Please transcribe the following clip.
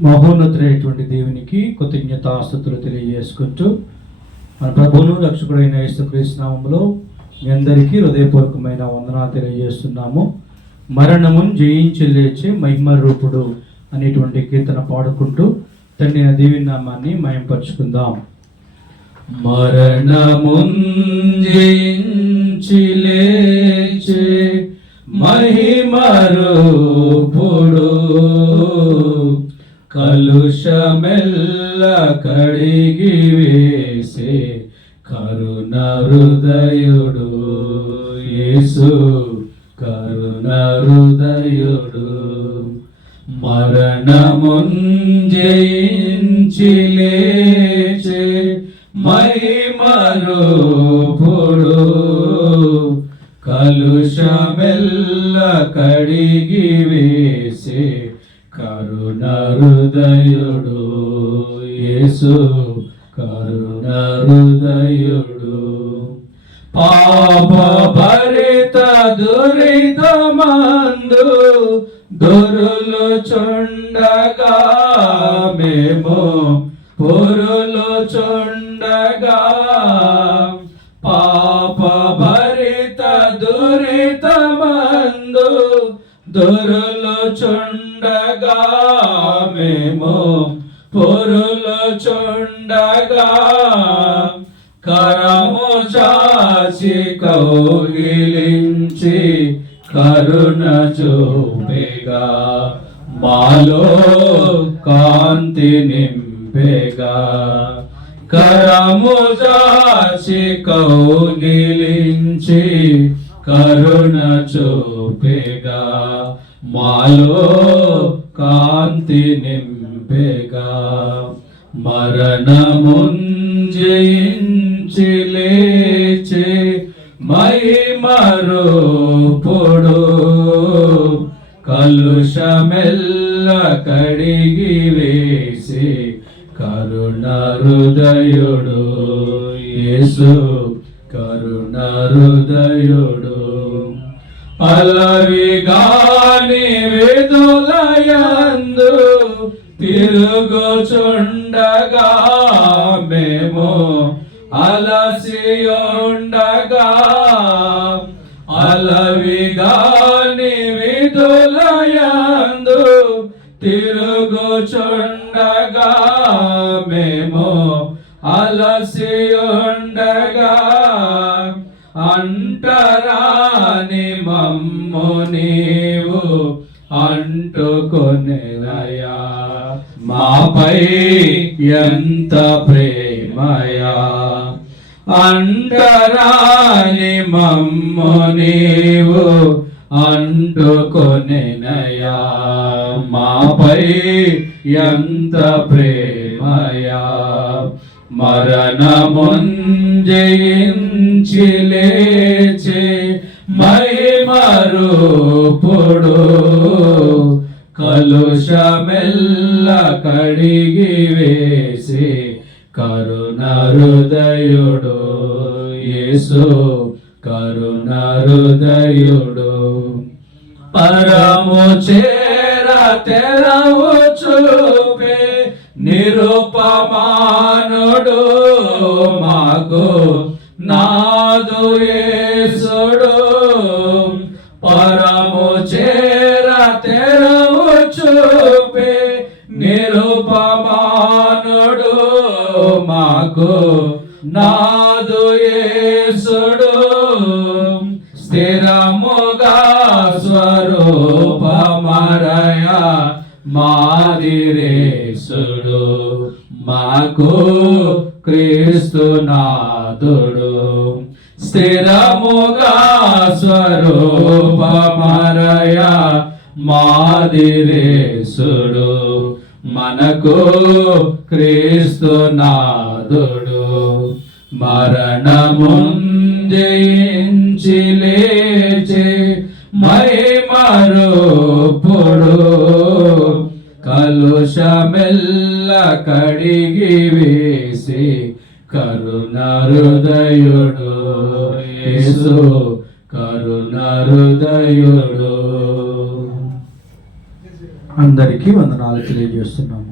మహోన్నతుడైనటువంటి దేవునికి కృతజ్ఞతాస్తుతులు తెలియజేసుకుంటూ మన ప్రభువును రక్షకుడైన యేసుక్రీస్తు నామములో మీ అందరికీ హృదయపూర్వకమైన వందనాలు తెలియజేస్తున్నాము. మరణమును జయించి లేచే మహిమ రూపుడు అనేటువంటి కీర్తన పాడుకుంటూ తండ్రి దేవుని నామాన్ని మహిమపరుచుకుందాం. మరణమును జయించి లేచే మహిమ రూపుడు కలుషమెల్ల కడిగి వేసే కరుణ హృదయుడు యేసు కరుణ హృదయుడు. మరణమును జయించి లేచే మహిమ రూపుడు కలుషమెల్ల కడిగి వేసే కరుణ హృదయుడు యేసు కరుణ హృదయుడు. పాప భరిత దురితమందు దొరులు చుండగా మేము పొరులు చుండగా పాప భరిత దురితమందు దొరులు చుండగా మేము పొరులు చుండగా కరము చాచి కౌగిలించి కరుణ చూపెగా మాలో కాంతి నింపెగా కరము చాచి కౌగిలించి కరుణ చూపెగా మాలో కాంతి నింపెగా. మరణమును జయించి లేచే మహిమ రూపుడు కలుషమెల్ల కడిగి వేసి కరుణ హృదయుడు యేసు కరుణ హృదయుడు. పల్లవిగాని విధులయందు తిరుగుచుండగా మేము అలసియుండగా అలవిగాని విధులయందు తిరుగుచుండగా మేము అలసియుండగా అంటరాని మమ్ము నీవు అంటుకొనెదయా మాపై ఎంత ప్రేమయా. అంటరాని మమ్ము నీవు అంటుకొనెనయా మాపై ఎంత ప్రేమయా. మరణమును జయించి లేచే మహిమ రూపుడు కలుషమెల్ల కడిగి వేసి కరుణ హృదయుడు యేసు కరుణ హృదయుడు. పరము చేర తెరవు చూపే నిరుపమానుడు మాకు నాదు యేసుడు. పరము చేర తెరవు చూపే నిరుపమానుడు మాకు నాదు యేసుడు. స్థిరముగా స్వరూపమరయ మాదిరేసుడు మాకు క్రీస్తు నాదుడు. స్థిరముగా స్వరూపమరయ మాదిరేసుడు మనకు క్రీస్తు నాదుడు. మరణమును జయించి లేచే మహిమ రూపుడు కలుషమెల్ల కడిగి వేసి కరుణ హృదయుడు యేసు కరుణ హృదయుడు. అందరికీ వందనాలు తెలియజేస్తున్నాము.